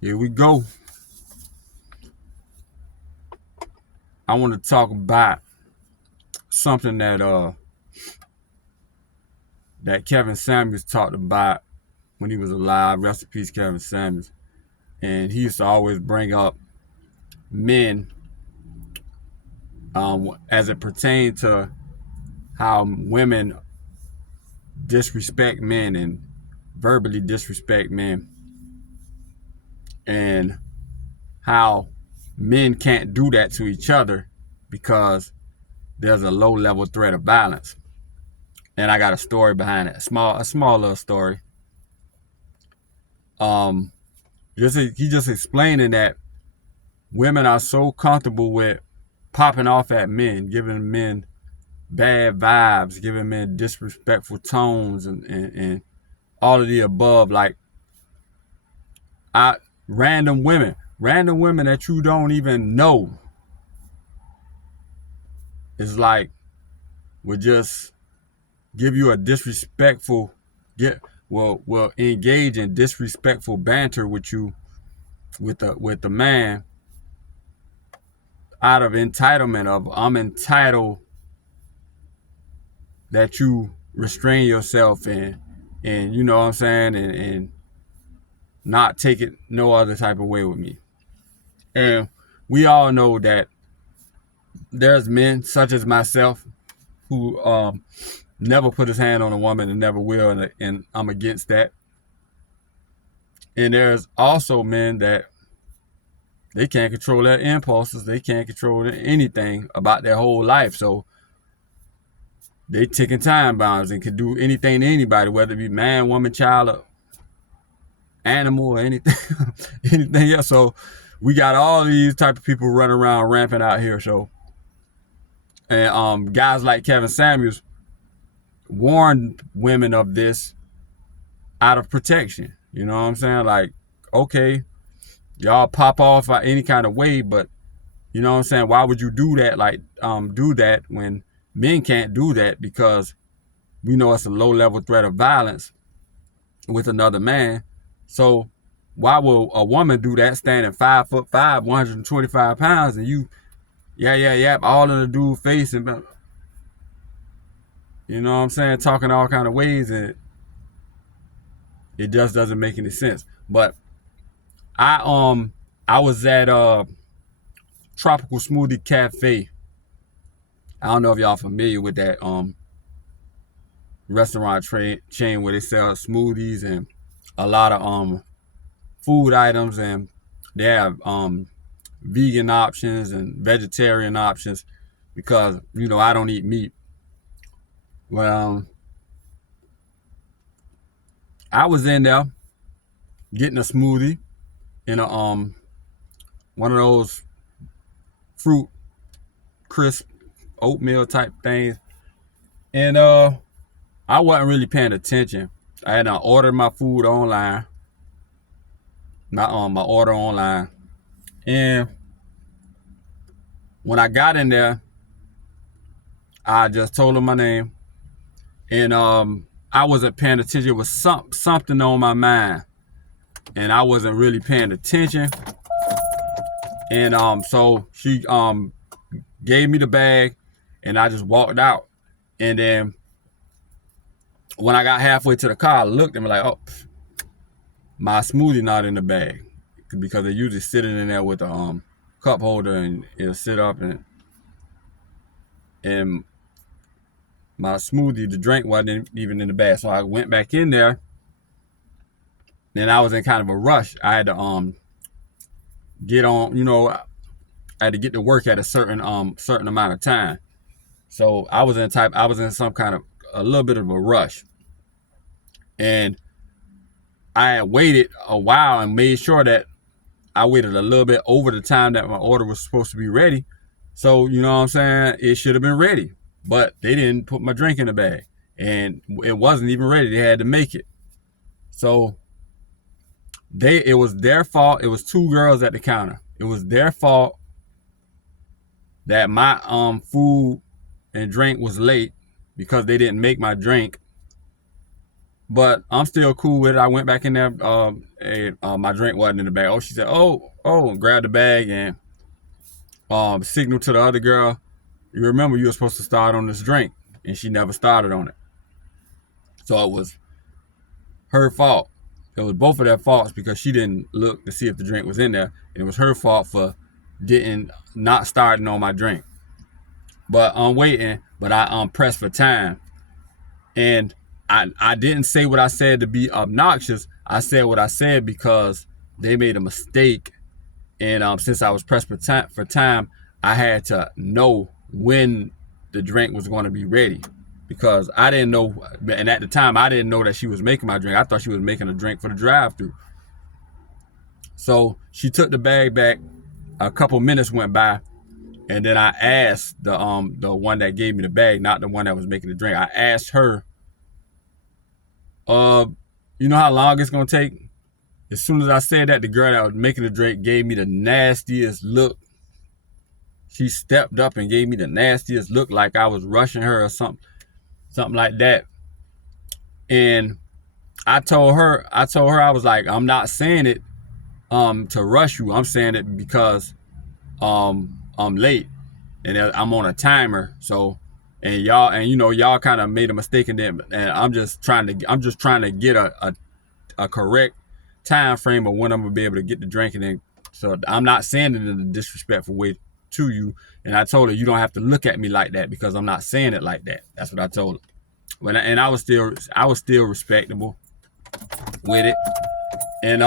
Here we go. I want to talk about something that Kevin Samuels talked about when he was alive. Rest in peace, Kevin Samuels. And he used to always bring up men as it pertained to how women disrespect men and verbally disrespect men, and how men can't do that to each other because there's a low level threat of violence. And I got a story behind it, a small little story. Um, he just explaining that women are so comfortable with popping off at men, giving men bad vibes, giving men disrespectful tones, and all of the above. Like, I random women that you don't even know, is like, would just give you a disrespectful will engage in disrespectful banter with you, with the man, out of entitlement of, I'm entitled, that you restrain yourself and you know what I'm saying, and not take it no other type of way with me. And we all know that there's men such as myself who never put his hand on a woman and never will, and I'm against that. And there's also men that they can't control their impulses, they can't control anything about their whole life, so they ticking time bombs and can do anything to anybody, whether it be man, woman, child, or animal, or anything, anything else. So we got all these type of people running around rampant out here. So, and guys like Kevin Samuels warned women of this out of protection. You know what I'm saying? Like, okay, y'all pop off any kind of way, but you know what I'm saying? Why would you do that? Like, do that when men can't do that, because we know it's a low level threat of violence with another man. So why will a woman do that, standing 5'5", 125 pounds, and you, yeah, all in the dude's face, and you know what I'm saying, talking all kind of ways, and it just doesn't make any sense. But I was at Tropical Smoothie Cafe. I don't know if y'all familiar with that restaurant chain where they sell smoothies and a lot of food items, and they have vegan options and vegetarian options, because you know I don't eat meat. Well, I was in there getting a smoothie in a one of those fruit crisp oatmeal type things, and I wasn't really paying attention. I had ordered my food online, my order online, and when I got in there, I just told them my name, and I wasn't paying attention. It was something on my mind, and I wasn't really paying attention. And so she gave me the bag, and I just walked out. And then when I got halfway to the car, I looked and was like, oh, my smoothie not in the bag, because they usually sitting in there with a cup holder, and it'll sit up, and my smoothie, the drink, wasn't even in the bag. So I went back in there. Then I was in kind of a rush. I had to get on, I had to get to work at a certain amount of time. So I was in some kind of a little bit of a rush. And I had waited a while and made sure that I waited a little bit over the time that my order was supposed to be ready. So, you know what I'm saying? It should have been ready. But they didn't put my drink in the bag. And it wasn't even ready. They had to make it. So it was their fault. It was two girls at the counter. It was their fault that my food and drink was late, because they didn't make my drink But I'm still cool with it. I went back in there. And my drink wasn't in the bag. Oh, she said, oh, and grabbed the bag and signaled to the other girl. You remember you were supposed to start on this drink, and she never started on it. So it was her fault. It was both of their faults because she didn't look to see if the drink was in there. And it was her fault for not starting on my drink. But I'm waiting, but I'm pressed for time. And I didn't say what I said to be obnoxious. I said what I said because they made a mistake. And since I was pressed for time, I had to know when the drink was going to be ready. Because I didn't know, and at the time, I didn't know that she was making my drink. I thought she was making a drink for the drive-thru. So she took the bag back. A couple minutes went by, and then I asked the one that gave me the bag, not the one that was making the drink. I asked her, you know how long it's gonna take? As soon as I said that, the girl that was making the drink gave me the nastiest look. She stepped up and gave me the nastiest look, like I was rushing her or something like that. And I told her I was like, I'm not saying it to rush you. I'm saying it because I'm late and I'm on a timer. So and y'all kind of made a mistake in them, and I'm just trying to get a correct time frame of when I'm gonna be able to get the drinking in. So I'm not saying it in a disrespectful way to you. And I told her, you don't have to look at me like that because I'm not saying it like that. That's what I told her. And I was still respectable with it. And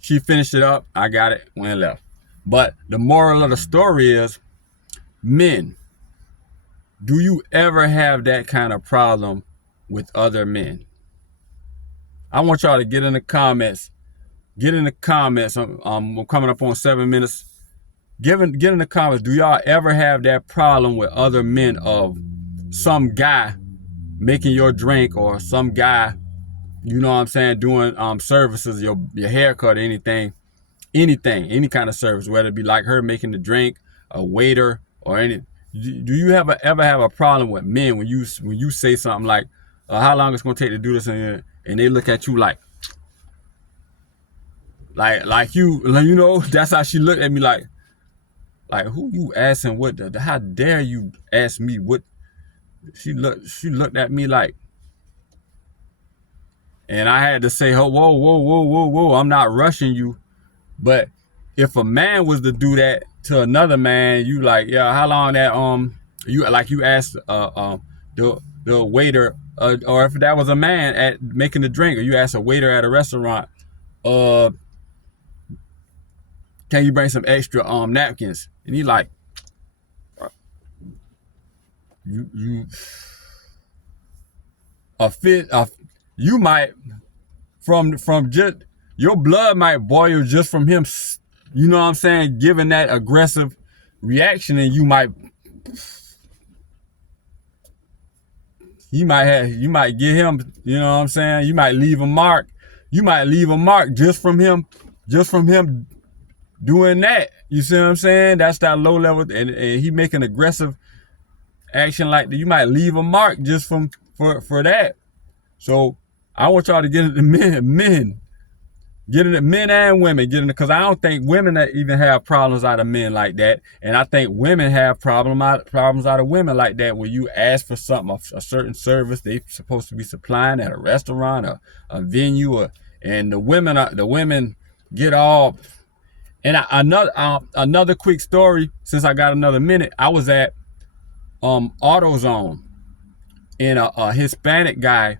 she finished it up. I got it, went and left. But the moral of the story is, men, do you ever have that kind of problem with other men? I want y'all to get in the comments. I'm coming up on 7 minutes. Get in the comments. Do y'all ever have that problem with other men of some guy making your drink, or some guy, you know what I'm saying, doing services, your haircut, anything, any kind of service, whether it be like her making the drink, a waiter, or any. Do you ever have a problem with men when you say something like, how long it's gonna take to do this, and they look at you like you know, that's how she looked at me, like who you asking what? How dare you ask me what? She looked at me like, and I had to say, whoa, I'm not rushing you. But if a man was to do that to another man, you like, yeah, how long that you asked the waiter, or if that was a man at making the drink, or you asked a waiter at a restaurant, can you bring some extra napkins? And he like, you might from just your blood might boil just from him, you know what I'm saying, giving that aggressive reaction, and you might get him, you know what I'm saying, you might leave a mark just from him doing that. You see what I'm saying? That's that low level, and he making aggressive action like that. You might leave a mark just for that. So I want y'all to get into men, get into men and women, because I don't think women that even have problems out of men like that, and I think women have problems out of women like that, where you ask for something, a certain service they supposed to be supplying at a restaurant or a venue, and the women get all. And another quick story, since I got another minute. I was at AutoZone, and a Hispanic guy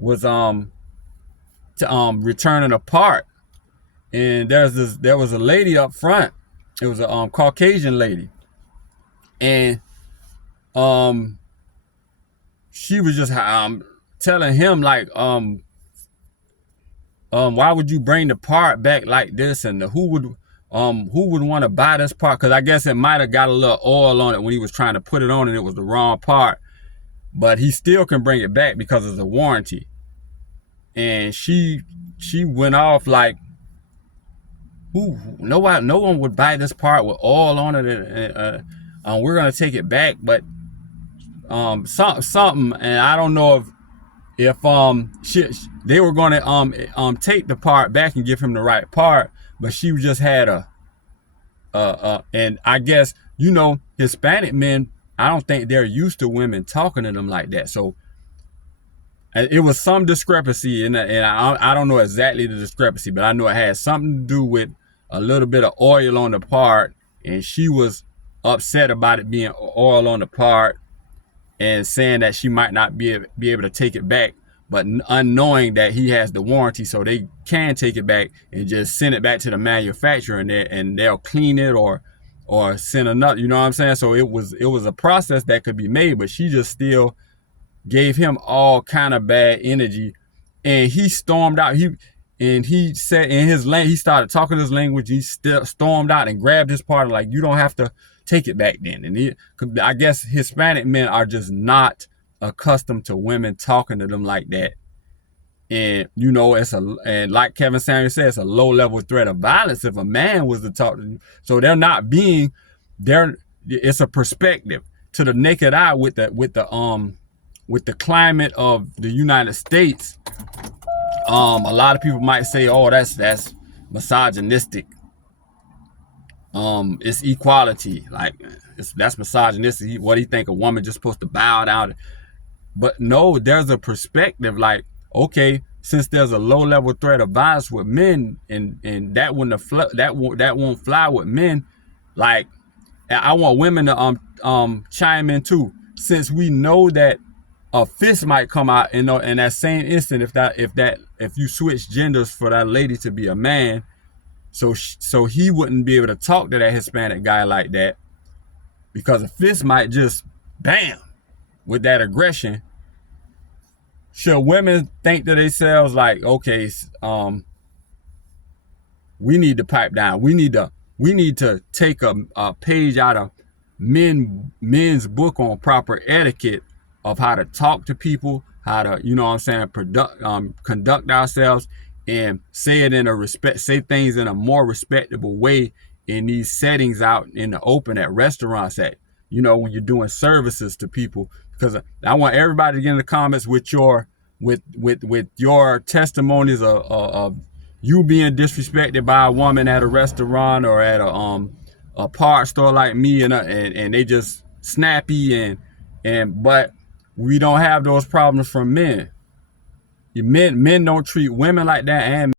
was returning a part, and there was a lady up front. It was a Caucasian lady, and she was just telling him like, why would you bring the part back like this, and who would want to buy this part? Because I guess it might have got a little oil on it when he was trying to put it on, and it was the wrong part, but he still can bring it back because of the warranty. And she went off like, no one would buy this part with oil on it, and we're gonna take it back. But something, and I don't know if they were going to take the part back and give him the right part, but she just had and I guess, you know, Hispanic men, I don't think they're used to women talking to them like that. So it was some discrepancy, and I don't know exactly the discrepancy, but I know it had something to do with a little bit of oil on the part, and she was upset about it being oil on the part and saying that she might not be able to take it back, but unknowing that he has the warranty, so they can take it back and just send it back to the manufacturer, and they'll clean it or send another, you know what I'm saying? So it was a process that could be made, but she just still gave him all kind of bad energy, and he stormed out. He said in his language, he started talking his language. He still stormed out and grabbed his partner like, you don't have to take it back then. And I guess Hispanic men are just not accustomed to women talking to them like that. And you know, and like Kevin Samuels said, it's a low level threat of violence if a man was to talk to you. So it's a perspective to the naked eye with the climate of the United States. A lot of people might say, oh, that's misogynistic. It's equality, like that's misogynistic. What do you think, a woman just supposed to bow down? But no, there's a perspective like, okay, since there's a low level threat of violence with men, and that won't fly with men. Like, I want women to chime in too, since we know that a fist might come out in that same instant if you switch genders for that lady to be a man. So he wouldn't be able to talk to that Hispanic guy like that, because a fist might just bam with that aggression. Should women think to themselves like, okay, we need to pipe down. We need to take a page out of men's book on proper etiquette of how to talk to people, how to, you know what I'm saying, conduct ourselves, and say things in a more respectable way in these settings out in the open at restaurants, you know, when you're doing services to people. Because I want everybody to get in the comments with your testimonies of you being disrespected by a woman at a restaurant or at a part store like me, and they just snappy, but we don't have those problems from men. Men don't treat women like that, and